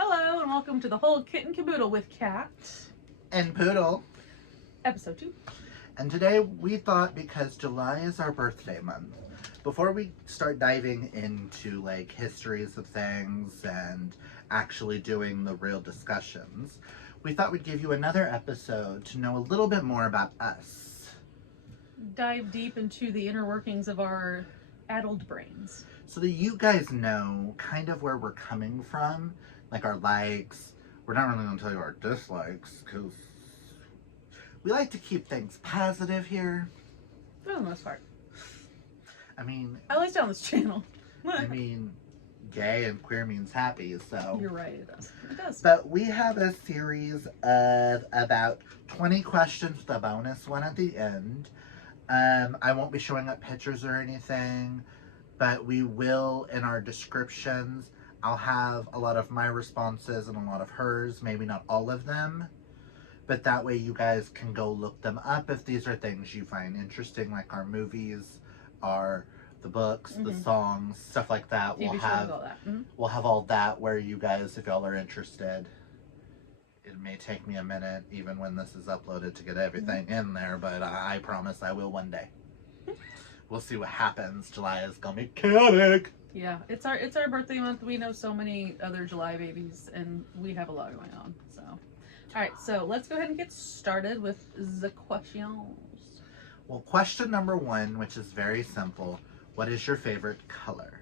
Hello and welcome to the whole Kitten Caboodle with Cat, And Poodle. episode 2. And today we thought, because July is our birthday month, before we start diving into like histories of things and actually doing the real discussions, we thought we'd give you another episode to know a little bit more about us. Dive deep into the inner workings of our addled brains. So that you guys know kind of where we're coming from, like our likes. We're not really going to tell you our dislikes because we like to keep things positive here. For the most part. I mean, At least on this channel. Gay and queer means happy, so. You're right, it does. It does. But we have a series of about 20 questions with a bonus one at the end. I won't be showing up pictures or anything, but we will, in our descriptions, I'll have a lot of my responses and a lot of hers, maybe not all of them. But that way you guys can go look them up if these are things you find interesting, like our movies, the books, the songs, stuff like that. We'll have all that. We'll have all that where you guys, if y'all are interested. It may take me a minute, even when this is uploaded, to get everything in there, but I promise I will one day. We'll see what happens. July is gonna be chaotic. Yeah, it's our birthday month. We know so many other July babies, and we have a lot going on. So, all right, so let's go ahead and get started with the questions. Well, question number 1, which is very simple. What is your favorite color?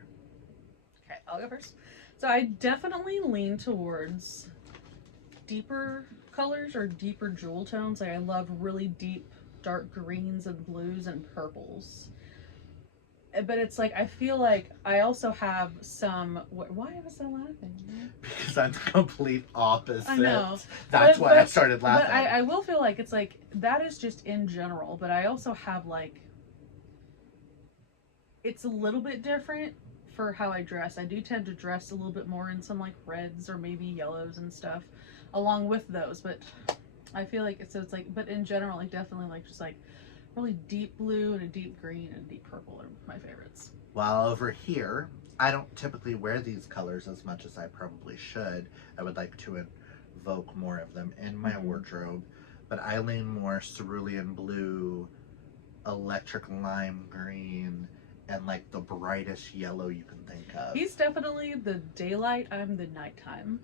Okay, I'll go first. So I definitely lean towards deeper colors or deeper jewel tones. Like I love really deep dark greens and blues and purples. But it's like I feel like I also have some. Why was I laughing? Because I'm the complete opposite. I know. That's why I started laughing. But I will feel like it's like that is just in general. But I also have like it's a little bit different for how I dress. I do tend to dress a little bit more in some like reds or maybe yellows and stuff along with those. But I feel like it's like, but in general, like definitely like just like really deep blue and a deep green and a deep purple are my favorites. While over here, I don't typically wear these colors as much as I probably should. I would like to evoke more of them in my wardrobe, but I lean more cerulean blue, electric lime green, and like the brightest yellow you can think of. He's definitely the daylight, I'm the nighttime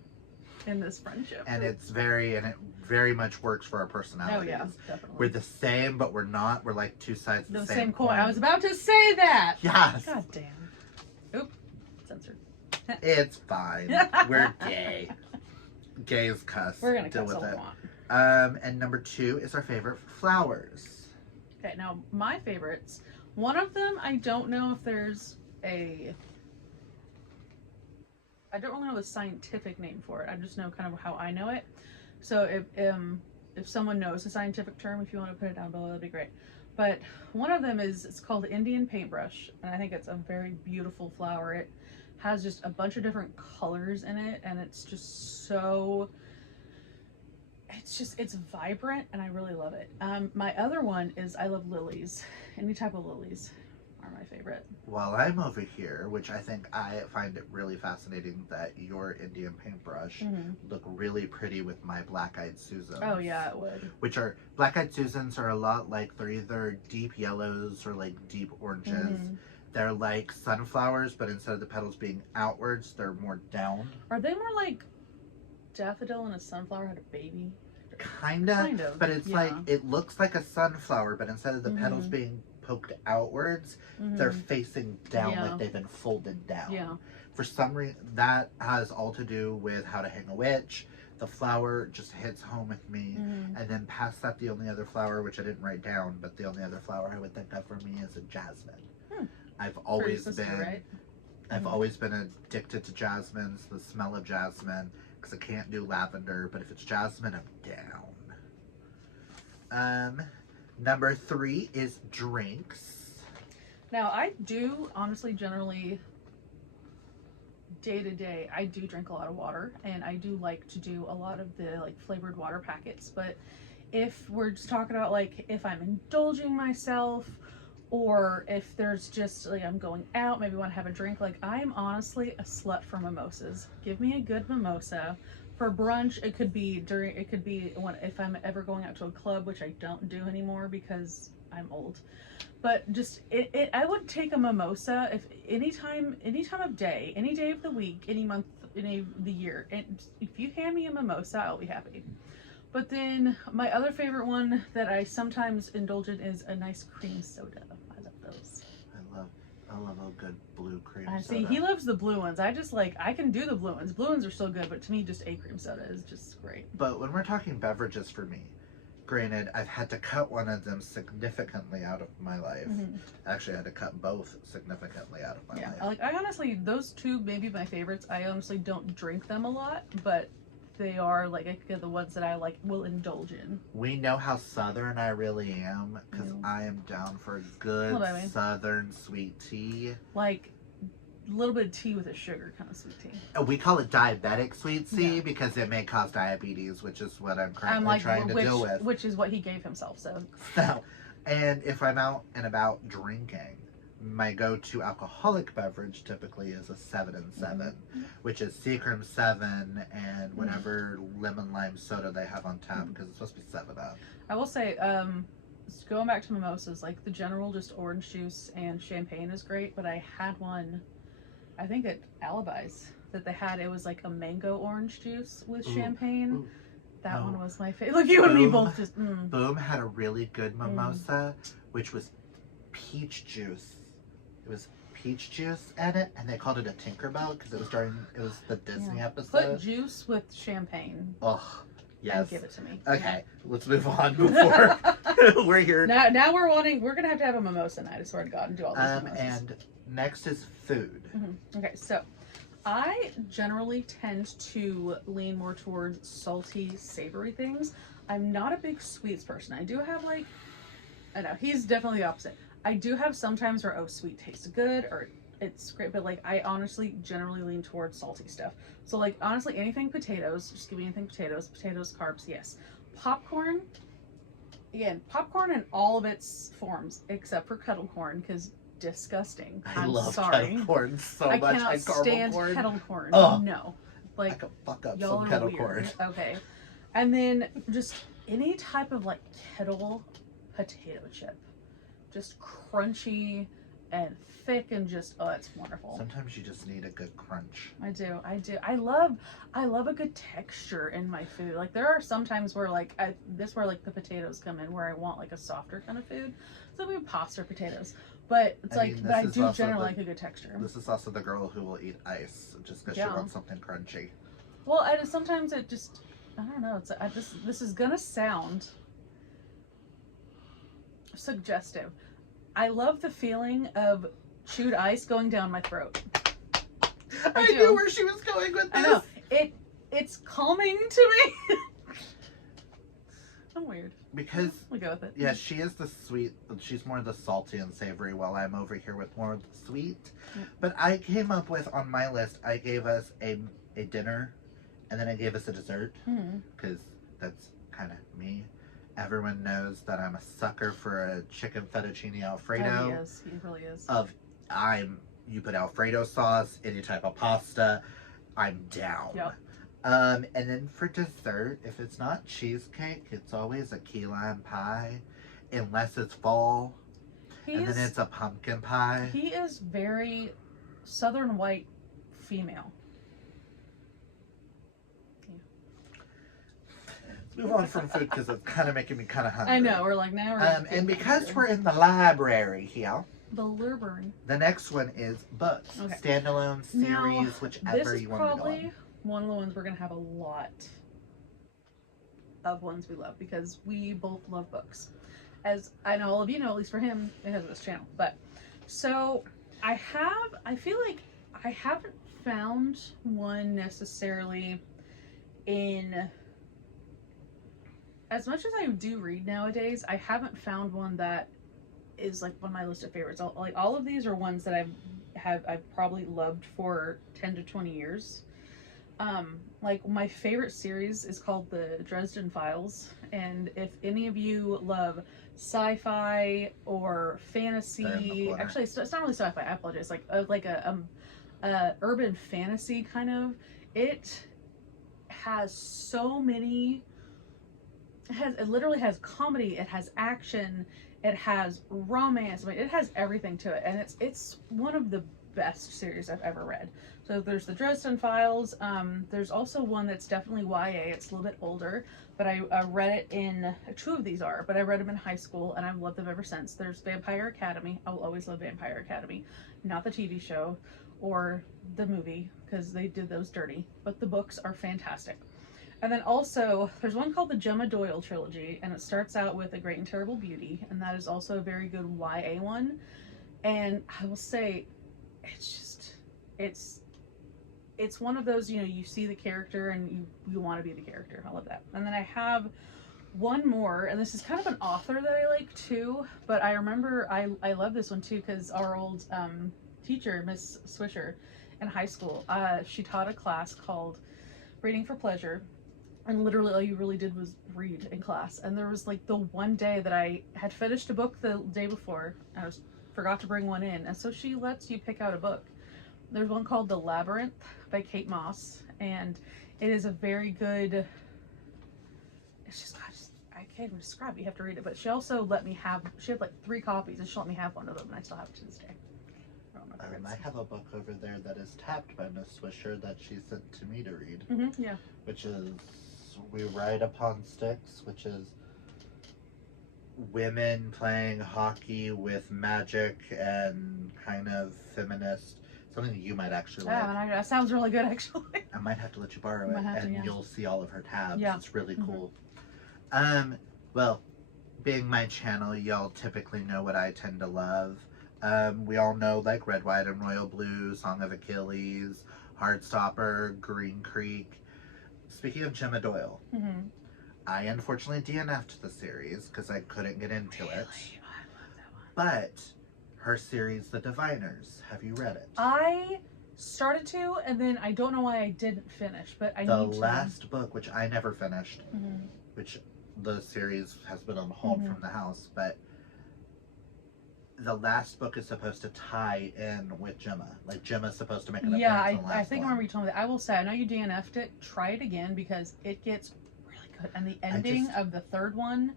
in this friendship. And it very much works for our personalities. Oh yeah, definitely. We're the same, but we're not. We're like two sides of the same coin. I was about to say that. Yes. God damn. Oop. Censored. It's fine. We're gay. Gays cuss. We're gonna deal cuss with all it. we want. And number 2 is our favorite flowers. Okay, now my favorites. One of them, I don't know if there's I don't really know the scientific name for it. I just know kind of how I know it. So if someone knows the scientific term, if you want to put it down below, that'd be great. But one of them it's called Indian paintbrush, and I think it's a very beautiful flower. It has just a bunch of different colors in it, and it's just so it's vibrant, and I really love it. My other one is I love lilies. Any type of lilies are my favorite. While I'm over here, which I find it really fascinating that your Indian paintbrush look really pretty with my black-eyed Susans. Oh yeah, it would. Which are, black-eyed Susans are a lot like, they're either deep yellows or like deep oranges. They're like sunflowers, but instead of the petals being outwards, they're more down. Are they more like daffodil and a sunflower had a baby? Kind of, but it's like, it looks like a sunflower, but instead of the petals being poked outwards, they're facing down, like they've been folded down. Yeah. For some reason, that has all to do with How to Hang a Witch. The flower just hits home with me. And then past that, the only other flower, which I didn't write down, but the only other flower I would think of for me is a jasmine. I've always been addicted to jasmines, the smell of jasmine, because I can't do lavender, but if it's jasmine, I'm down. Number 3 is drinks. Now, I do honestly generally day to day, I do drink a lot of water, and I do like to do a lot of the like flavored water packets. But if we're just talking about like if I'm indulging myself or if there's just like I'm going out, maybe want to have a drink. Like I'm honestly a slut for mimosas. Give me a good mimosa. For brunch, it could be when if I'm ever going out to a club, which I don't do anymore because I'm old. But just I would take a mimosa if any time of day, any day of the week, any month, any of the year. And if you hand me a mimosa, I'll be happy. But then my other favorite one that I sometimes indulge in is a nice cream soda. I love those. I love a good blue cream I soda. see he loves the blue ones. I just like I can do the blue ones. Blue ones are so good, but to me, just a cream soda is just great. But when we're talking beverages for me, granted, I've had to cut one of them significantly out of my life. Mm-hmm. Actually, I had to cut both significantly out of my life. Like I honestly, those two may be my favorites. I honestly don't drink them a lot, but they are like the ones that I like will indulge in. We know how southern I really am because I am down for a good southern sweet tea. Like a little bit of tea with a sugar kind of sweet tea. We call it diabetic sweet tea because it may cause diabetes, which is what I'm currently trying to deal with. Which is what he gave himself, so. And if I'm out and about drinking, my go-to alcoholic beverage typically is a 7 and 7, which is Seagram 7 and whatever lemon lime soda they have on tap because it's supposed to be 7-Up. I will say, going back to mimosas, like the general just orange juice and champagne is great, but I had one, I think at Alibi's, that they had, it was like a mango orange juice with champagne. That one was my favorite. Look, you and me both just, Boom had a really good mimosa, which was peach juice. It was peach juice in it, and they called it a Tinkerbell because it was the Disney episode. Put juice with champagne. Oh, yes. And give it to me. Okay, let's move on before we're here. Now we're gonna have to have a mimosa night, I swear to God, and do all these mimosas. And next is food. Okay, so I generally tend to lean more towards salty, savory things. I'm not a big sweets person. I do have I know, he's definitely the opposite. I do have sometimes where, sweet tastes good or it's great, but I honestly generally lean towards salty stuff. So honestly, anything potatoes, just give me anything potatoes, carbs, yes. Popcorn, again, popcorn in all of its forms, except for kettle corn, because disgusting. I love sorry. kettle corn so much. I cannot stand kettle corn. Oh, no. I could fuck up y'all some are kettle weird. corn. Okay. And then just any type of kettle potato chip. Just crunchy and thick and just, it's wonderful. Sometimes you just need a good crunch. I do. I love a good texture in my food. There are some times where where the potatoes come in where I want a softer kind of food. So we have pasta or potatoes. But it's but I do generally like a good texture. This is also the girl who will eat ice just because she wants something crunchy. Well, and sometimes it just, I don't know. This is gonna sound suggestive. I love the feeling of chewed ice going down my throat. I knew where she was going with this. I know. It's calming to me. I'm weird. Because we go with it. Yeah, she is the sweet. She's more the salty and savory, while I'm over here with more of the sweet. Yep. But I came up with on my list. I gave us a dinner, and then I gave us a dessert because that's kind of me. Everyone knows that I'm a sucker for a chicken fettuccine Alfredo. Oh, he is. He really is. You put Alfredo sauce, any type of pasta, I'm down. Yep. And then for dessert, if it's not cheesecake, it's always a key lime pie, unless it's fall. And then it's a pumpkin pie. He is very southern white female. Let's move on from food because it's kind of making me kind of hungry. I know, we're now we're and because we're in the library here. The library. The next one is books. Okay. Standalone series, whichever you want to go on. This is probably one of the ones we're going to have a lot of ones we love because we both love books. As I know all of you know, at least for him, it has this channel. But, so, I feel like I haven't found one necessarily in, as much as I do read nowadays, I haven't found one that is on my list of favorites. All of these are ones that I've probably loved for 10 to 20 years. My favorite series is called the Dresden Files, and if any of you love sci-fi or They're in the fantasy. corner. Actually, it's not really sci-fi. I apologize. Like a urban fantasy kind of. It has so many. It literally has comedy. It has action. It has romance. I mean, it has everything to it, and it's one of the best series I've ever read. So there's the Dresden Files. There's also one that's definitely YA. It's a little bit older, but I read it in two of these are, but I read them in high school, and I've loved them ever since. There's Vampire Academy. I will always love Vampire Academy, not the TV show or the movie because they did those dirty, but the books are fantastic. And then also, there's one called the Gemma Doyle trilogy, and it starts out with A Great and Terrible Beauty, and that is also a very good YA one. And I will say, it's just, it's one of those, you see the character and you want to be the character. I love that. And then I have one more, and this is kind of an author that I like too, but I remember I love this one too because our old teacher, Miss Swisher, in high school, she taught a class called Reading for Pleasure. And literally all you really did was read in class. And there was like the one day that I had finished a book the day before. I forgot to bring one in. And so she lets you pick out a book. There's one called The Labyrinth by Kate Moss. And it is a very good, it's just, I can't even describe it. You have to read it. But she also let me have, she had like 3 copies and she let me have one of them. And I still have it to this day. I have a book over there that is tapped by Miss Swisher that she sent to me to read. Yeah. Which is We Ride Upon Sticks, which is women playing hockey with magic and kind of feminist. Something that you might actually like. Yeah, that sounds really good actually. I might have to let you borrow it, and you'll see all of her tabs. Yeah. It's really cool. Well, being my channel, y'all typically know what I tend to love. We all know like Red, White, and Royal Blue, Song of Achilles, Heartstopper, Green Creek. Speaking of Gemma Doyle, I unfortunately DNF'd the series because I couldn't get into it. I love that one. But her series, The Diviners, have you read it? I started to, and then I don't know why I didn't finish, but I need to. The last book, which I never finished, which the series has been on hold from the house, but the last book is supposed to tie in with Gemma. Like Gemma's supposed to make an appearance in the last I think I one. remember you told me that. I will say, I know you DNF'd it. Try it again because it gets really good. And the ending of the third one,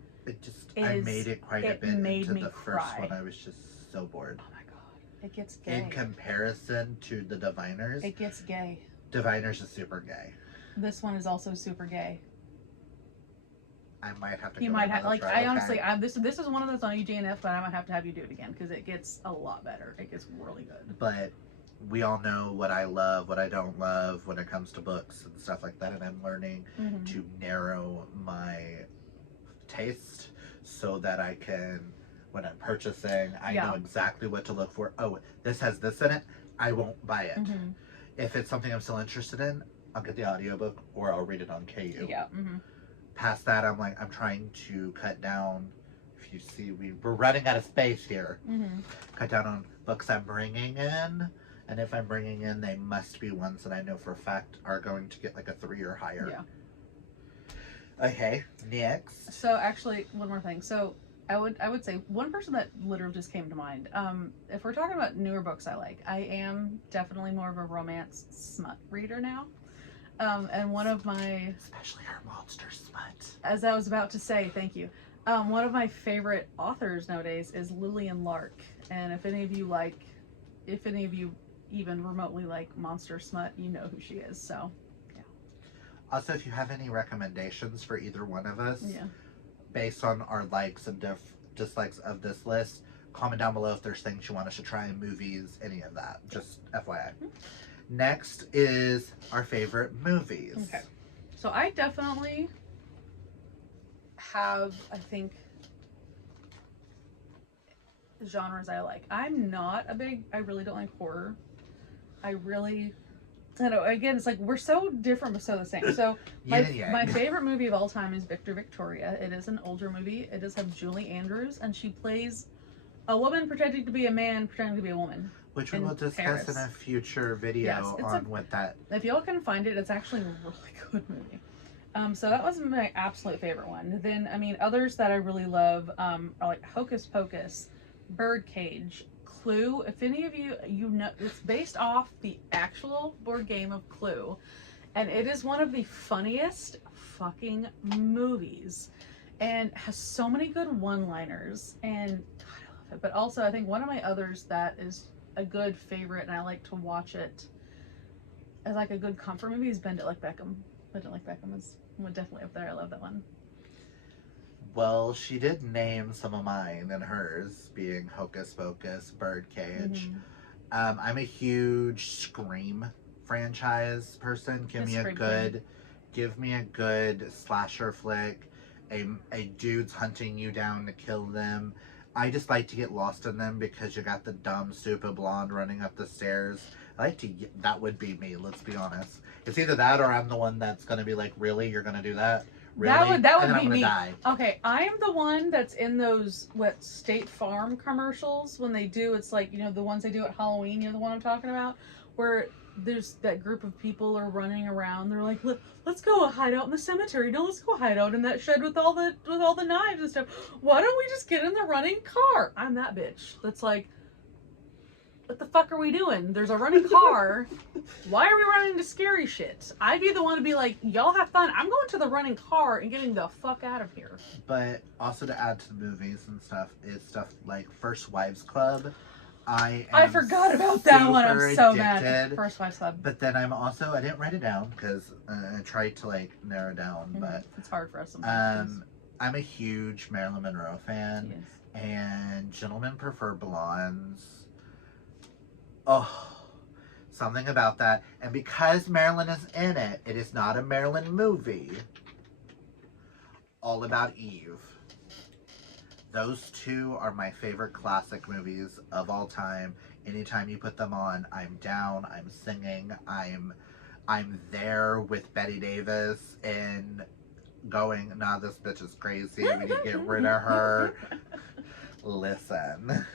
I made it quite a bit into the cry. first one. I was just so bored. Oh my god, it gets gay. In comparison to the Diviners, It gets gay. Diviners is super gay. This one is also super gay. I might have to. You might have honestly, this is one of those on UDNF, but I might have to have you do it again because it gets a lot better. It gets really good. But we all know what I love, what I don't love when it comes to books and stuff like that, and I'm learning to narrow my taste so that I can, when I'm purchasing, I know exactly what to look for. Oh, this has this in it. I won't buy it. If it's something I'm still interested in, I'll get the audiobook or I'll read it on KU. Yeah. Past that, I'm trying to cut down. If you see, we're running out of space here. Cut down on books I'm bringing in, and if I'm bringing in, they must be ones that I know for a fact are going to get like a 3 or higher. Yeah. Okay, next. So actually, one more thing. So I would say one person that literally just came to mind. If we're talking about newer books I like, I am definitely more of a romance smut reader now. And one of my, especially her monster smut. As I was about to say, thank you. One of my favorite authors nowadays is Lillian Lark. And if any of you even remotely like monster smut, you know who she is. So, yeah. Also, if you have any recommendations for either one of us, based on our likes and dislikes of this list, comment down below if there's things you want us to try in movies, any of that. Just FYI. Next is our favorite movies. Okay. So I definitely have, I think, genres I like. I'm not I really don't like horror. I know, again, it's like we're so different but so the same. So my favorite movie of all time is Victor Victoria. It is an older movie. It does have Julie Andrews, and she plays a woman pretending to be a man pretending to be a woman. Which we will discuss in a future video what that... If y'all can find it, it's actually a really good movie. So that was my absolute favorite one. Then, I mean, others that I really love are like Hocus Pocus, Birdcage, Clue. If any of you know, it's based off the actual board game of Clue, and it is one of the funniest fucking movies, and has so many good one-liners. And God, I love it. But also, I think one of my others that is a good favorite, and I like to watch it as like a good comfort movie, is Bend It Like Beckham. Bend It Like Beckham is definitely up there. I love that one. Well, she did name some of mine and hers, being Hocus Pocus, Birdcage. I'm a huge Scream franchise person. Give me a good slasher flick. A dude's hunting you down to kill them. I just like to get lost in them because you got the dumb, stupid blonde running up the stairs. That would be me, let's be honest. It's either that or I'm the one that's going to be like, really? You're going to do that? Really? That would and then be I'm me. Die. Okay, I am the one that's in those, State Farm commercials when they do, it's like, the ones they do at Halloween, the one I'm talking about, where there's that group of people are running around. They're like, let's go hide out in the cemetery. No, let's go hide out in that shed with all the knives and stuff. Why don't we just get in the running car? I'm that bitch. That's like, what the fuck are we doing? There's a running car. Why are we running into scary shit? I'd be the one to be like, y'all have fun. I'm going to the running car and getting the fuck out of here. But also to add to the movies and stuff is stuff like First Wives Club. I forgot about that one. I'm so addicted, mad. First Wives Club. But then I'm also, I didn't write it down because I tried to like narrow down, but it's hard for us sometimes. I'm a huge Marilyn Monroe fan, and Gentlemen Prefer Blondes. Oh, something about that. And because Marilyn is in it, it is not a Marilyn movie. All About Eve. Those two are my favorite classic movies of all time. Anytime you put them on, I'm down, I'm singing, I'm there with Betty Davis and going, nah, this bitch is crazy, we need to get rid of her. Listen.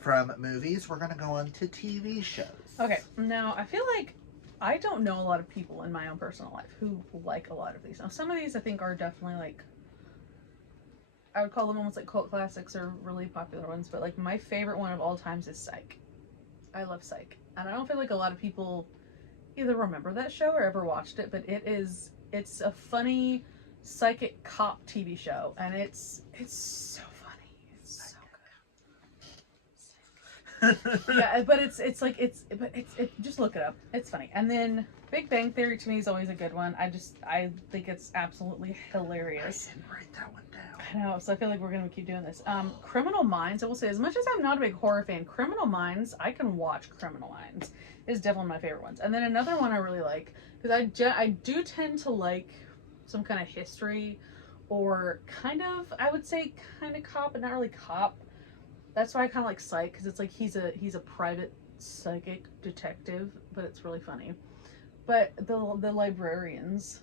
From movies, we're gonna go on to TV shows. Okay, now I feel like I don't know a lot of people in my own personal life who like a lot of these. Now, some of these I think are definitely like, I would call them almost like cult classics or really popular ones, but like my favorite one of all times is Psych. I love Psych. And I don't feel like a lot of people either remember that show or ever watched it, but it's a funny psychic cop TV show, and it's so funny. It's so good. Yeah, but it's just look it up. It's funny. And then Big Bang Theory to me is always a good one. I think it's absolutely hilarious. I didn't write that one down. I know, so I feel like we're gonna keep doing this. Criminal Minds, I will say, as much as I'm not a big horror fan, Criminal Minds, I can watch Criminal Minds. Is definitely my favorite ones. And then another one I really like, because I do tend to like some kind of history, or kind of, I would say kind of cop, but not really cop. That's why I kind of like Psych, because it's like he's a private psychic detective, but it's really funny. But the Librarians.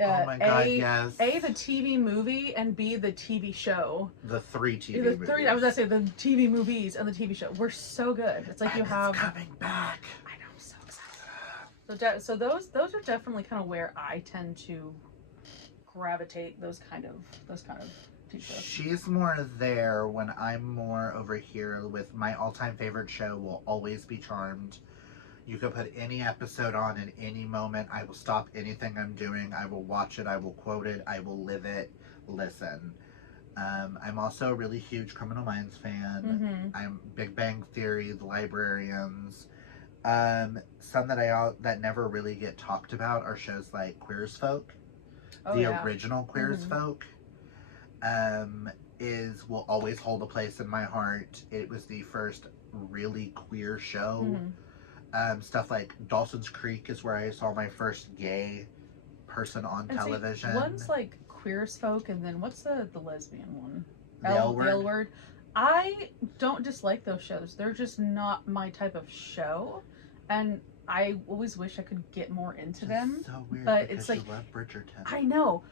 Oh my god, yes. A, the TV movie, and B, the TV show. The three TV movies. I was gonna say the TV movies and the TV show were so good. It's like and it's coming back. I know, I'm so excited. So those are definitely kind of where I tend to gravitate. Those kind of TV shows. She's more there when I'm more over here with my all-time favorite show will always be Charmed. You could put any episode on at any moment. I will stop anything I'm doing. I will watch it. I will quote it. I will live it. Listen. I'm also a really huge Criminal Minds fan. I'm Big Bang Theory, The Librarians. Some that never really get talked about are shows like Queer as Folk. Original Queer as Folk will always hold a place in my heart. It was the first really queer show. Stuff like Dawson's Creek is where I saw my first gay person on television. One's like Queer as Folk, and then what's the lesbian one? The L Word. L Word. I don't dislike those shows. They're just not my type of show, and I always wish I could get more into them. So weird, but because it's like, you love Bridgerton. I know.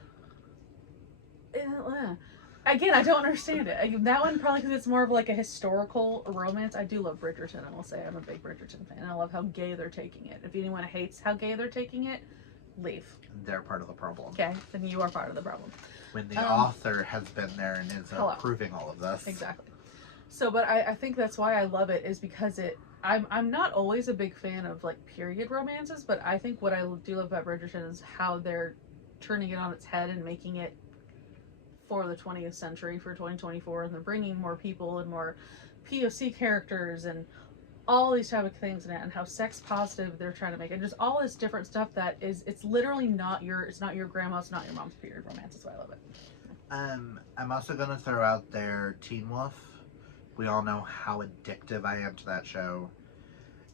Again, I don't understand it. That one probably because it's more of like a historical romance. I do love Bridgerton. I will say I'm a big Bridgerton fan. I love how gay they're taking it. If anyone hates how gay they're taking it, leave. They're part of the problem. Okay, then you are part of the problem. When the author has been there and is approving all of this. Exactly. So, but I think that's why I love it, is because I'm not always a big fan of like period romances, but I think what I do love about Bridgerton is how they're turning it on its head and making it for the 20th century, for 2024, and they're bringing more people and more POC characters and all these type of things in it, and how sex positive they're trying to make it, and just all this different stuff that is, it's literally not your grandma's, not your mom's period romance. That's why I love it. I'm also gonna throw out there Teen Wolf. We all know how addictive I am to that show.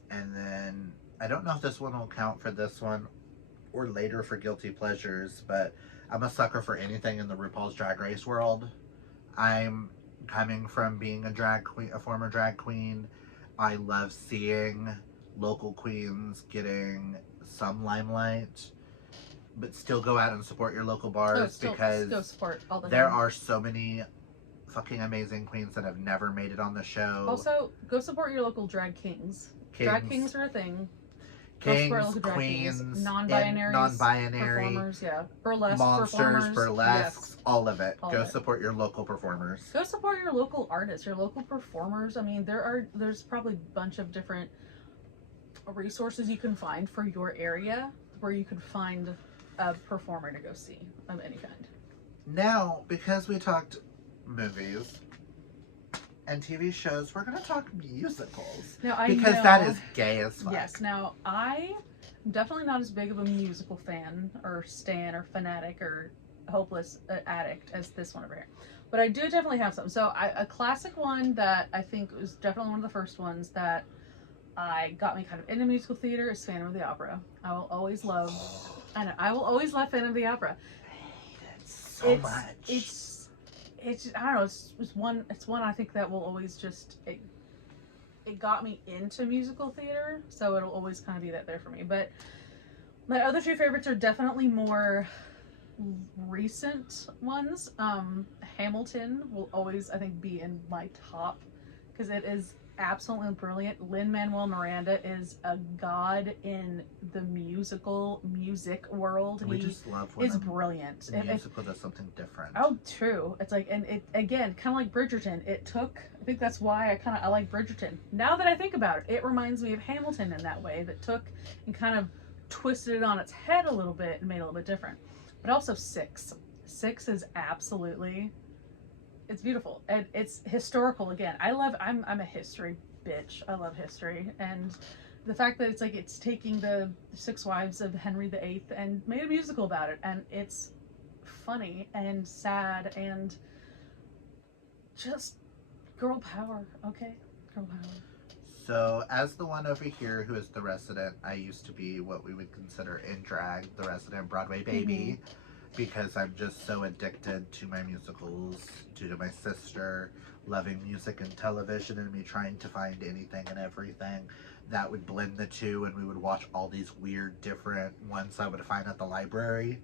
And then I don't know if this one will count for this one or later for guilty pleasures, but I'm a sucker for anything in the RuPaul's Drag Race world. I'm coming from being a former drag queen. I love seeing local queens getting some limelight, but still go out and support your local bars, because go support all the there are so many fucking amazing queens that have never made it on the show. Also, go support your local drag kings. Drag kings are a thing. Kings, queens, non-binary performers, burlesque monsters, performers, burlesques, yes. all of it. All Go of it. support your local performers. Go support your local artists, your local performers. I mean, there's probably a bunch of different resources you can find for your area where you could find a performer to go see of any kind. Now, because we talked movies and TV shows, we're going to talk musicals. Now, because that is gay as fuck. Yes. Now, I'm definitely not as big of a musical fan or stan or fanatic or hopeless addict as this one over here. But I do definitely have some. So a classic one that I think was definitely one of the first ones that got me kind of into musical theater is Phantom of the Opera. I will always love Phantom of the Opera. I hate it so much. It's I don't know, it's one I think that will always just it got me into musical theater, so it'll always kind of be that there for me. But my other two favorites are definitely more recent ones. Hamilton will always, I think, be in my top because it is absolutely brilliant. Lin-Manuel Miranda is a god in the music world. We just love when is brilliant. Musical does something different. Oh, true. It's like, and it again, kind of like Bridgerton. It took. I think that's why I like Bridgerton. Now that I think about it, it reminds me of Hamilton in that way. That took and kind of twisted it on its head a little bit and made it a little bit different. But also Six. Six is absolutely. It's beautiful and it's historical again. I'm a history bitch. I love history, and the fact that it's taking the Six Wives of Henry VIII and made a musical about it, and it's funny and sad and just girl power. Okay, girl power. So as the one over here who is the resident, I used to be what we would consider in drag the resident Broadway baby. Mm-hmm. Because I'm just so addicted to my musicals due to my sister loving music and television and me trying to find anything and everything that would blend the two, and we would watch all these weird different ones I would find at the library.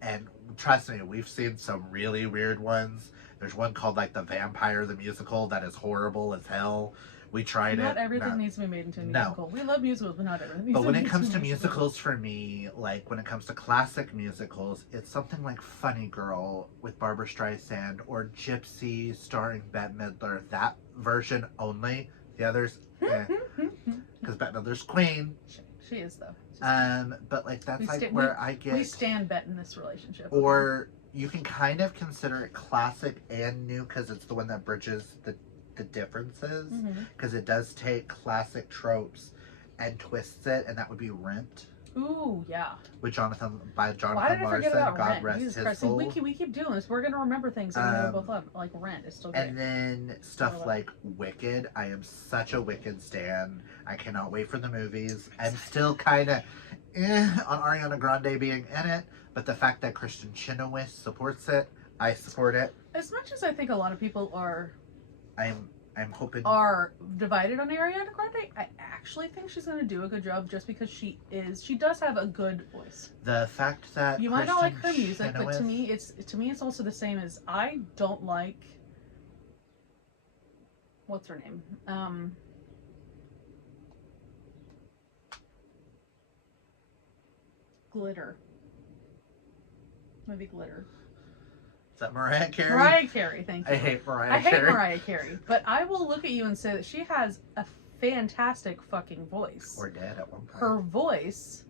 And trust me, we've seen some really weird ones. There's one called like The Vampire the Musical that is horrible as hell. We tried Not everything needs to be made into a musical. We love musicals, but not everything. But when it comes to musicals for me, like when it comes to classic musicals, it's something like Funny Girl with Barbra Streisand or Gypsy starring Bette Midler. That version only. The others, because Bette Midler's queen. She is though. But like that's where I get. We stand Bette in this relationship. Or you can kind of consider it classic and new because it's the one that bridges the differences, because it does take classic tropes and twists it, and that would be Rent. Ooh, yeah. With Jonathan Larson. God Rent? rest his soul. We keep doing this. We're gonna remember things that we both love. Like Rent is still great. And then stuff like Wicked. I am such a Wicked stan. I cannot wait for the movies. I'm still kind of on Ariana Grande being in it, but the fact that Kristen Chenoweth supports it, I support it. As much as I think a lot of people are are divided on Ariana Grande, I actually think she's going to do a good job just because she does have a good voice. The fact that you might not like her music, but to me it's also the same as I don't like what's her name? Glitter. Movie Glitter. Is that Mariah Carey? Mariah Carey, thank you. I hate Mariah I hate Carey. Mariah Carey, but I will look at you and say that she has a fantastic fucking voice. Or did at one point. Her voice,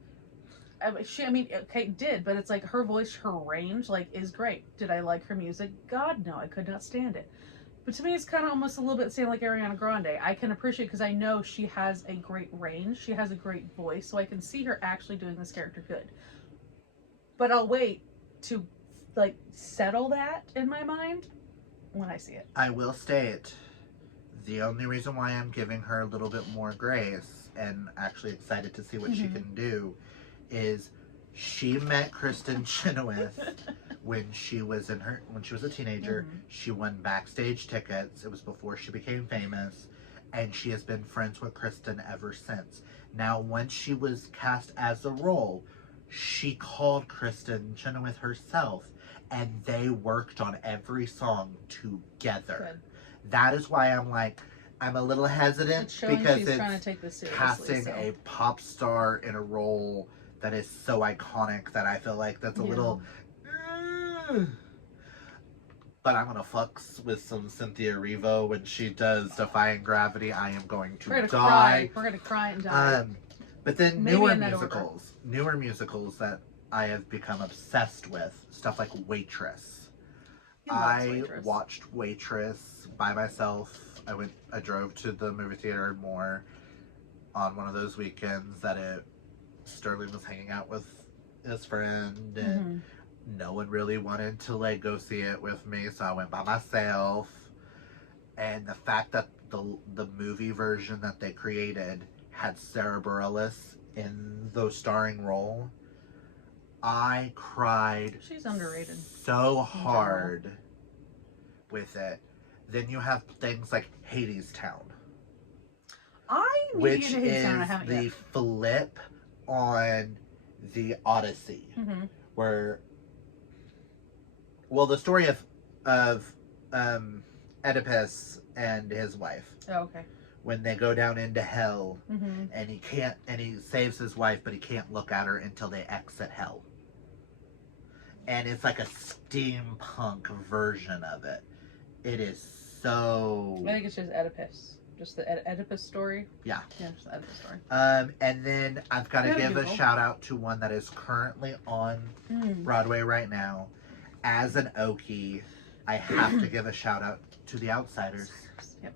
did, but it's like her voice, her range, like, is great. Did I like her music? God, no, I could not stand it. But to me, it's kind of almost a little bit the same like Ariana Grande. I can appreciate because I know she has a great range. She has a great voice, so I can see her actually doing this character good. But I'll wait to, like, settle that in my mind when I see it. I will state, the only reason why I'm giving her a little bit more grace and actually excited to see what she can do is she met Kristen Chenoweth when she was a teenager. She won backstage tickets. It was before she became famous, and she has been friends with Kristen ever since. Now, once she was cast as the role, she called Kristen Chenoweth herself, and they worked on every song together. Good. That is why I'm a little hesitant, It's showing because she's it's trying to take this seriously, casting a pop star in a role that is so iconic that I feel like that's a little. But I'm gonna fucks with some Cynthia Erivo when she does Defying Gravity. I am going to die. Cry. We're gonna cry and die. But then Maybe newer musicals that I have become obsessed with, stuff like Waitress. I watched Waitress by myself. I drove to the movie theater and more on one of those weekends that Sterling was hanging out with his friend, and no one really wanted to like go see it with me, so I went by myself. And the fact that the movie version that they created had Sarah Bareilles in the starring role, I cried. She's underrated. So hard with it. Then you have things like Hadestown, which is the flip on the Odyssey, where, well, the story of Oedipus and his wife. Oh, okay. When they go down into hell, and he saves his wife, but he can't look at her until they exit hell. And it's like a steampunk version of it. It is so. I think it's just Oedipus. Just the Oedipus story. Yeah. Yeah, just the Oedipus story. And then I've got to give a shout out to one that is currently on Broadway right now. As an Okie, I have to give a shout out to The Outsiders. Yep.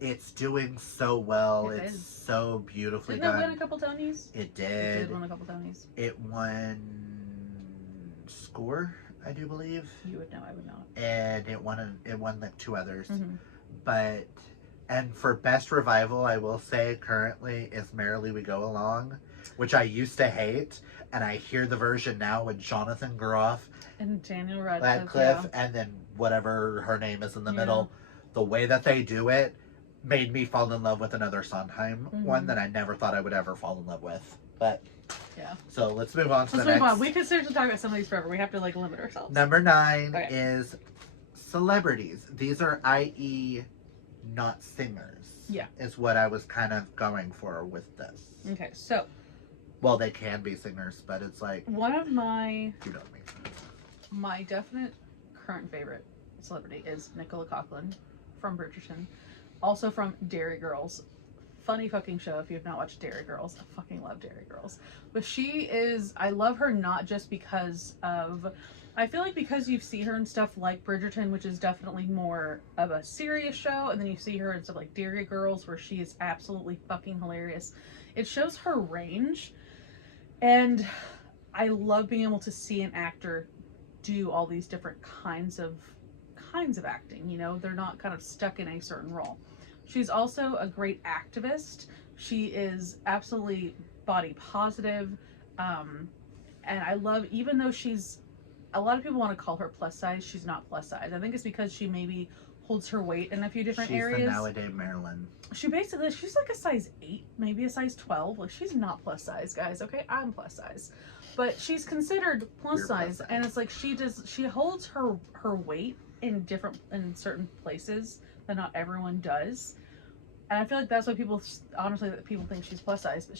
It's doing so well. It it's so beautifully done. done. Didn't it win a couple Tonys? It did. It did win a couple Tonys. It won Score, I do believe. You would know, I would not. And it won like 2 others. But, and for Best Revival, I will say currently is Merrily We Go Along, which I used to hate. And I hear the version now with Jonathan Groff and Daniel Radcliffe, and then whatever her name is in the middle. The way that they do it made me fall in love with another Sondheim one that I never thought I would ever fall in love with. But yeah. So let's move on to the next. We could seriously talk about some of these forever. We have to like limit ourselves. Number 9 is celebrities. These are i.e. not singers. Yeah. Is what I was kind of going for with this. Okay, so. Well, they can be singers, but it's like. One of my. You know what I mean. My definite current favorite celebrity is Nicola Coughlan from Bridgerton. Also from Dairy Girls. Funny fucking show if you have not watched Dairy Girls. I fucking love Dairy Girls. But I love her not just because of, I feel like because you see her in stuff like Bridgerton, which is definitely more of a serious show, and then you see her in stuff like Dairy Girls where she is absolutely fucking hilarious. It shows her range, and I love being able to see an actor do all these different kinds of acting, you know, they're not kind of stuck in a certain role. She's also a great activist. She is absolutely body positive. And I love, even though a lot of people want to call her plus size, she's not plus size. I think it's because she maybe holds her weight in a few different areas. She's the nowadays Marilyn. She's like a size 8, maybe a size 12. Like, she's not plus size, guys, okay? I'm plus size. But she's considered plus size, and it's like she holds her weight in certain places that not everyone does. And I feel like that's why people think she's plus size. But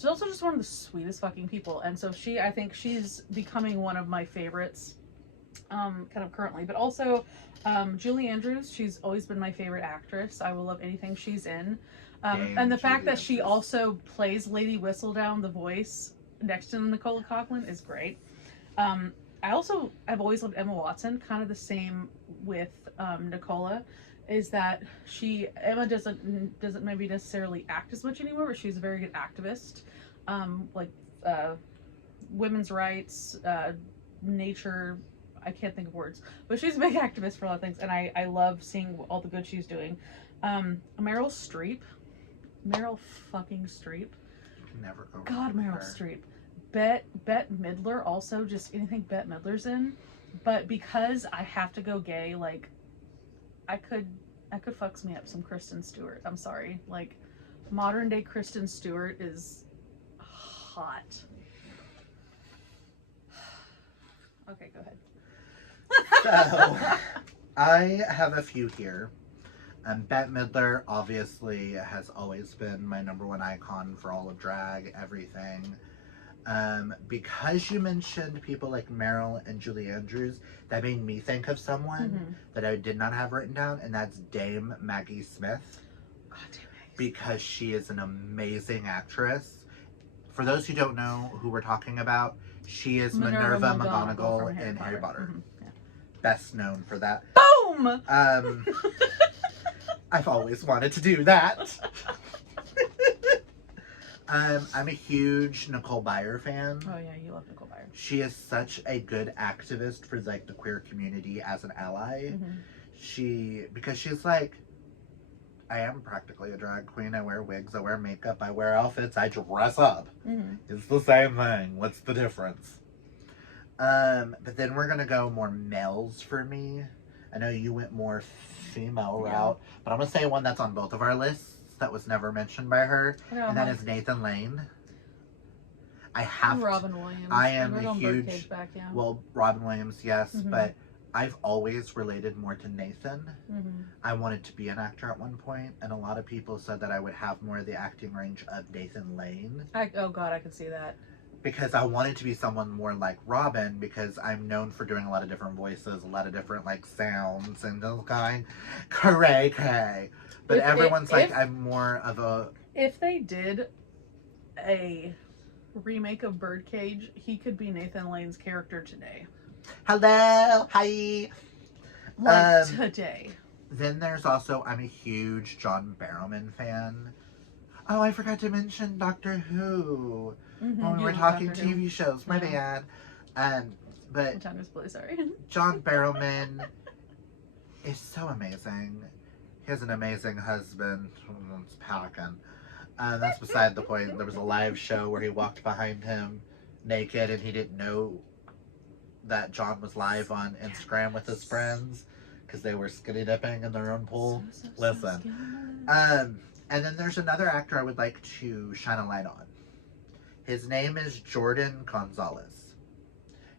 she's also just one of the sweetest fucking people. And so I think she's becoming one of my favorites, kind of currently. But also, Julie Andrews, she's always been my favorite actress. I will love anything she's in. And the fact that she also plays Lady Whistledown, the voice next to Nicola Coughlan, is great. I've always loved Emma Watson, kind of the same with Nicola, is that Emma doesn't maybe necessarily act as much anymore, but she's a very good activist, like women's rights, nature. I can't think of words, but she's a big activist for a lot of things, and I love seeing all the good she's doing. Meryl fucking Streep. Never go. God, Meryl Streep. Bette Midler, also, just anything Bette Midler's in. But because I have to go gay, like, I could fucks me up some Kristen Stewart. I'm sorry. Like, modern day Kristen Stewart is hot. Okay, go ahead. So, I have a few here. Bette Midler obviously has always been my number one icon for all of drag, everything. Because you mentioned people like Meryl and Julie Andrews, that made me think of someone that I did not have written down, and that's Dame Maggie Smith. God damn Maggie. Because she is an amazing actress. For those who don't know who we're talking about, she is Minerva McGonagall in Harry Potter. Yeah. Best known for that. Boom! I've always wanted to do that. I'm a huge Nicole Byer fan. Oh yeah, you love Nicole Byer. She is such a good activist for like the queer community as an ally. Because she's like, I am practically a drag queen. I wear wigs, I wear makeup, I wear outfits, I dress up. It's the same thing. What's the difference? But then we're gonna go more males for me. I know you went more female route, but I'm gonna say one that's on both of our lists that was never mentioned by her, and that is Nathan Lane. I have Robin Williams. I am a huge Birdcage back, yeah. Well, Robin Williams, yes, but I've always related more to Nathan. I wanted to be an actor at one point, and a lot of people said that I would have more of the acting range of Nathan Lane. Oh God, I could see that. Because I wanted to be someone more like Robin, because I'm known for doing a lot of different voices, a lot of different like sounds and those kind. Cray. But everyone's like, I'm more of a... If they did a remake of Birdcage, he could be Nathan Lane's character today. Hello! Hi! Like, today. Then there's also, I'm a huge John Barrowman fan. Oh, I forgot to mention Doctor Who. When we were talking TV shows. My bad. But I'm just really sorry. John Barrowman is so amazing. He has an amazing husband. It's packing. That's beside the point. There was a live show where he walked behind him naked, and he didn't know that John was live on Instagram with his friends because they were skinny dipping in their own pool. Listen. And then there's another actor I would like to shine a light on. His name is Jordan Gonzalez.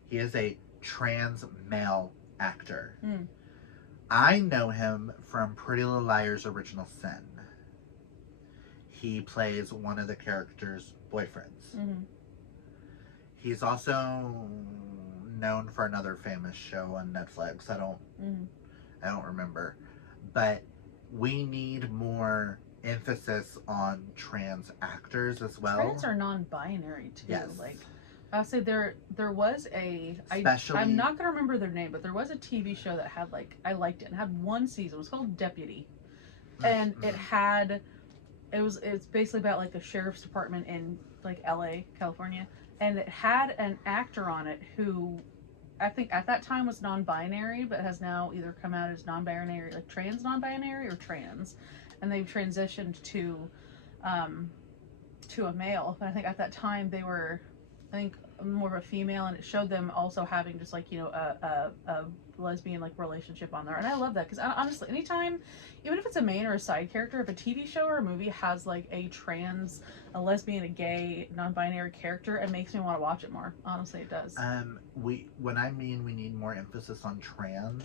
He is a trans male actor. I know him from Pretty Little Liars Original Sin. He plays one of the characters' boyfriends. He's also known for another famous show on Netflix. I don't remember. But we need more emphasis on trans actors as well. Trans are non-binary too. Yes. Like, I'll say there was Especially, I'm not gonna remember their name, but there was a TV show that had I liked it and had one season. It was called Deputy, and it's basically about like the sheriff's department in like LA, California, and it had an actor on it who I think at that time was non-binary, but has now either come out as non-binary, like trans non-binary or trans, and they've transitioned to a male. But I think at that time they were, I think, more of a female, and it showed them also having just like, you know, a lesbian like relationship on there. And I love that because honestly, anytime, even if it's a main or a side character, if a TV show or a movie has like a trans, a lesbian, a gay, non-binary character, it makes me want to watch it more. Honestly, it does. When I mean we need more emphasis on trans,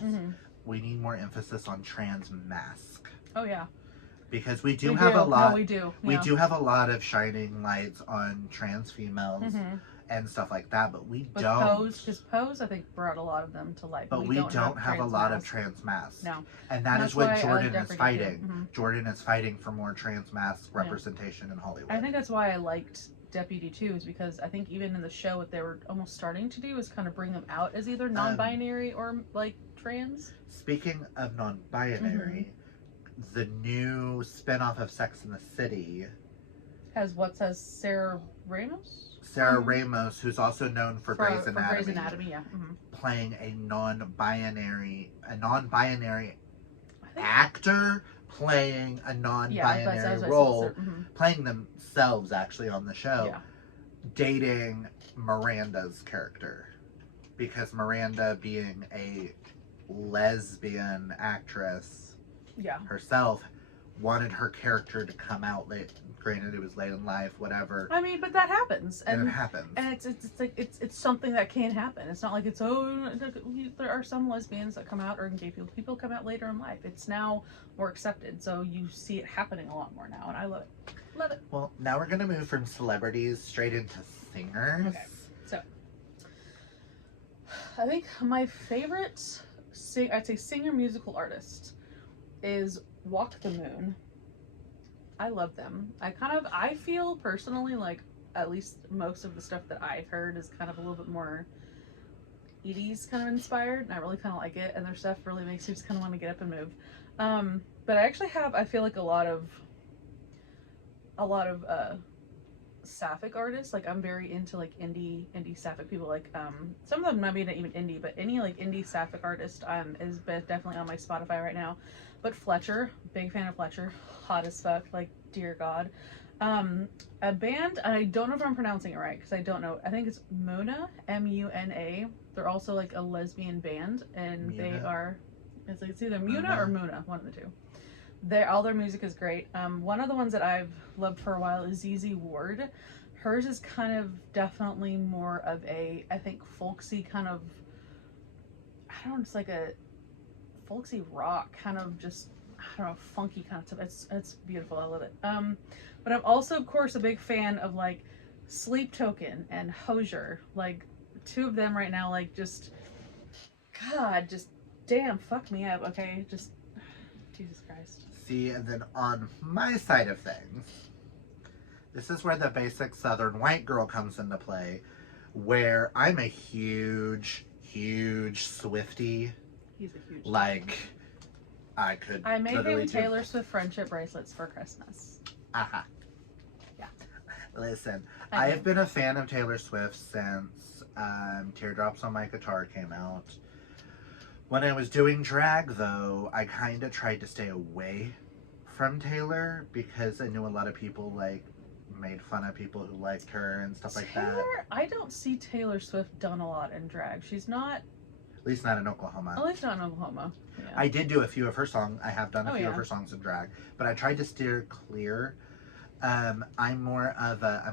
we need more emphasis on trans mask. Oh yeah. because we do We have do. a lot. No, we do. We Yeah. do have a lot of shining lights on trans females and stuff like that, but we With don't. Pose, because Pose, I think, brought a lot of them to light. But we don't have a lot of trans masks. No. And that That's is what why I Jordan like is Jeffrey fighting. too. Jordan is fighting for more trans mask representation in Hollywood. I think that's why I liked Deputy too, is because I think even in the show, what they were almost starting to do is kind of bring them out as either non-binary or like trans. Speaking of non-binary, the new spinoff of Sex and the City has Sarah Ramos? Sarah Ramos, who's also known for Grey's Anatomy. Grey's Anatomy, yeah. Playing a non-binary actor playing a non-binary role, playing themselves actually on the show, dating Miranda's character, because Miranda, being a lesbian actress herself, wanted her character to come out late. Granted, it was late in life, whatever. I mean, but that happens, and it happens, and it's like it's something that can happen. It's not like it's there are some lesbians that come out, or gay people come out later in life. It's now more accepted, so you see it happening a lot more now, and I love it. Love it. Well, now we're gonna move from celebrities straight into singers. Okay, so I think my favorite singer musical artist is Walk the Moon. I love them. I feel personally like at least most of the stuff that I've heard is kind of a little bit more 80s kind of inspired, and I really kind of like it, and their stuff really makes me just kind of want to get up and move. But I actually I feel like a lot of sapphic artists. Like, I'm very into like indie sapphic people. Like some of them might be even indie, but any like indie sapphic artist is definitely on my Spotify right now. But Fletcher, big fan of Fletcher, hot as fuck, like dear God. A band, I don't know if I'm pronouncing it right because I don't know. I think it's Muna, Muna. They're also like a lesbian band, and Muna. they are. It's either Muna or Muna, one of the two. All their music is great. One of the ones that I've loved for a while is ZZ Ward. Hers is kind of definitely more of a, I think, folksy kind of, I don't know, it's like a folksy rock kind of, just, I don't know, funky kind of stuff. It's beautiful. I love it. But I'm also, of course, a big fan of like Sleep Token and Hozier. Like, two of them right now, like, just, God, just damn, fuck me up. Okay, just Jesus Christ. See, and then on my side of things, this is where the basic Southern white girl comes into play, where I'm a huge Swiftie. He's a huge. Like, I made him Taylor Swift friendship bracelets for Christmas. Aha. Yeah. Listen, I have been a fan of Taylor Swift since Teardrops on My Guitar came out. When I was doing drag, though, I kind of tried to stay away from Taylor because I knew a lot of people, like, made fun of people who liked her and stuff like that. I don't see Taylor Swift done a lot in drag. She's not... At least not in Oklahoma. At least not in Oklahoma. Yeah. I did do a few of her songs. I have done a few of her songs in drag. But I tried to steer clear. I'm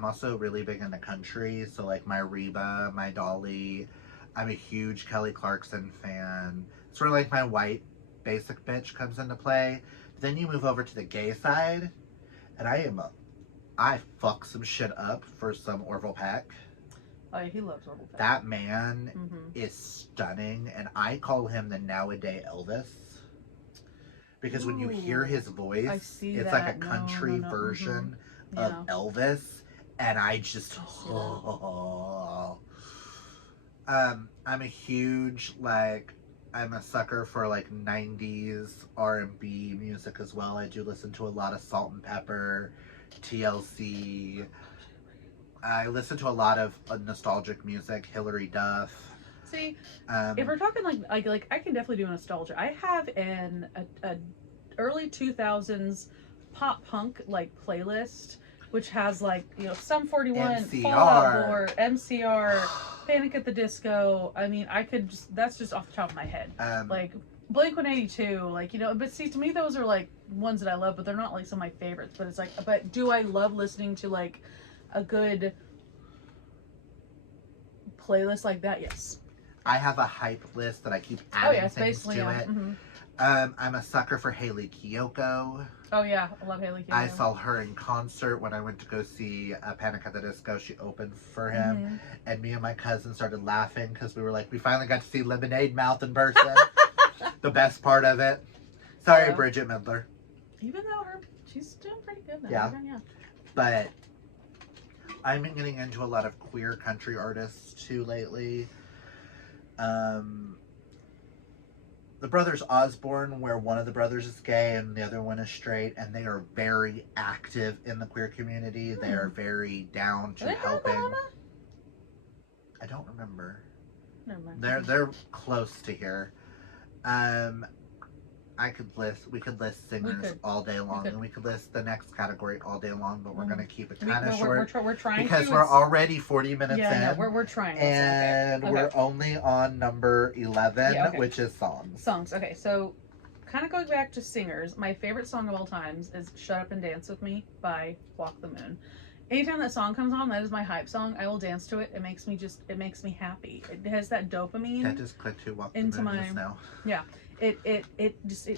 also really big into country. So, like, my Reba, my Dolly... I'm a huge Kelly Clarkson fan. Sort of like my white basic bitch comes into play. Then you move over to the gay side, and I fuck some shit up for some Orville Peck. Oh, yeah, he loves Orville Peck. That man is stunning, and I call him the nowadays Elvis. Because when you hear his voice, it's like a country version of Elvis, and I just... I'm a huge, I'm a sucker for, 90s R&B music as well. I do listen to a lot of Salt and Pepper, TLC. I listen to a lot of nostalgic music, Hilary Duff. See, if we're talking like I can definitely do nostalgia. I have a early 2000s pop punk playlist, which has Sum 41, MCR. Fall Out Boy, MCR, Panic at the Disco. I mean, that's just off the top of my head. Blink-182, but see, to me those are ones that I love, but they're not some of my favorites. But it's but do I love listening to a good playlist like that? Yes. I have a hype list that I keep adding things to it. Mm-hmm. I'm a sucker for Haley Kiyoko. Oh yeah, I love Haley Kiyoko. I saw her in concert when I went to go see Panic at the Disco. She opened for him, and me and my cousin started laughing because we were like, we finally got to see Lemonade Mouth in person. The best part of it. Sorry, Bridget Midler. Even though she's doing pretty good now. Yeah. Yeah. But I've been getting into a lot of queer country artists too lately. The brothers Osborne, where one of the brothers is gay and the other one is straight, and they are very active in the queer community. They are very down to helping. I don't remember. Never mind. They're close to here. We could list singers all day long, and we could list the next category all day long, but we're gonna keep it kind of short. We're trying because we're already 40 minutes in. Yeah, we're trying. And we're only on number 11, which is songs. Songs. Okay, so kind of going back to singers, my favorite song of all times is "Shut Up and Dance with Me" by Walk the Moon. Anytime that song comes on, that is my hype song. I will dance to it. It makes me happy. It has that dopamine. That just clicked to Walk the Moon just now. Yeah. It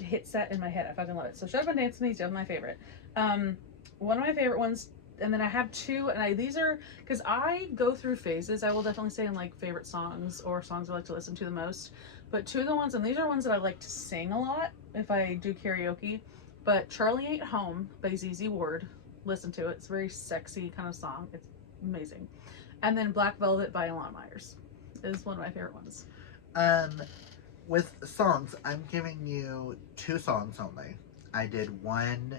hits that in my head. I fucking love it. So "Shut Up and Dance with Me" is my favorite. One of my favorite ones, and then I have two, and these are because I go through phases. I will definitely say in like favorite songs or songs I like to listen to the most. But two of the ones, and these are ones that I like to sing a lot if I do karaoke. But "Charlie Ain't Home" by ZZ Ward. Listen to it. It's a very sexy kind of song. It's amazing. And then "Black Velvet" by Alana Myers is one of my favorite ones. With songs, I'm giving you 2 songs only. I did one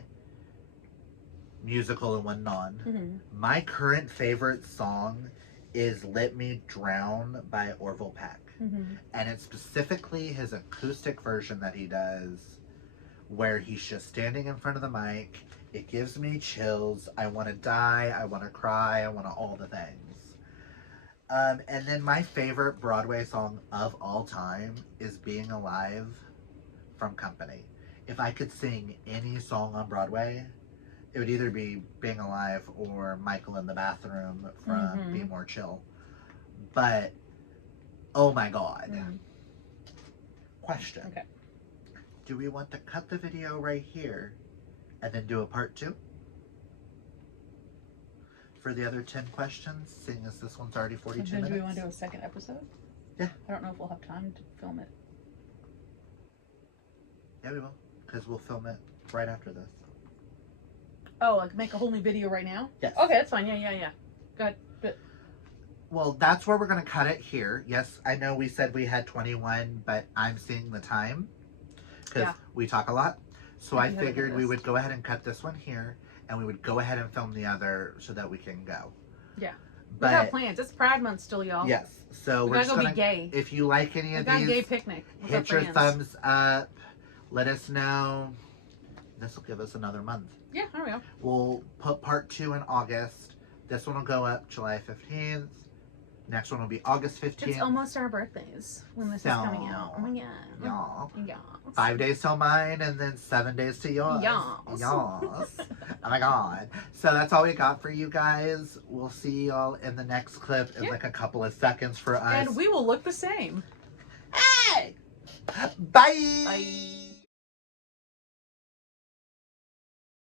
musical and one non. My current favorite song is "Let Me Drown" by Orville Peck. And it's specifically his acoustic version that he does, where he's just standing in front of the mic. It gives me chills. I want to die. I want to cry. I want to all the things. And then my favorite Broadway song of all time is "Being Alive" from Company. If I could sing any song on Broadway, it would either be "Being Alive" or "Michael in the Bathroom" from Be More Chill. But, oh my God. Question. Okay. Do we want to cut the video right here and then do a part 2? For the other 10 questions, seeing as this one's already 42 minutes. Do we want to do a second episode? Yeah. I don't know if we'll have time to film it. Yeah, we will. Because we'll film it right after this. Oh, like make a whole new video right now? Yes. Okay, that's fine. Yeah. Go ahead. But... Well, that's where we're going to cut it here. Yes, I know we said we had 21, but I'm seeing the time. Because we talk a lot. So I figured we would go ahead and cut this one here. And we would go ahead and film the other so that we can go. Yeah. But we got plans. It's Pride Month still, y'all. Yes. So we're just gonna be gay. If you like any of these, gay picnic. Hit your thumbs up. Let us know. This will give us another month. Yeah, there we go. We'll put part 2 in August. This one will go up July 15th. Next one will be August 15th. It's almost our birthdays when this is coming out. Oh my God. Yeah. 5 days till mine and then 7 days to yours. Yes. Oh my God. So that's all we got for you guys. We'll see y'all in the next clip in like a couple of seconds for us. And we will look the same. Hey! Bye! Bye.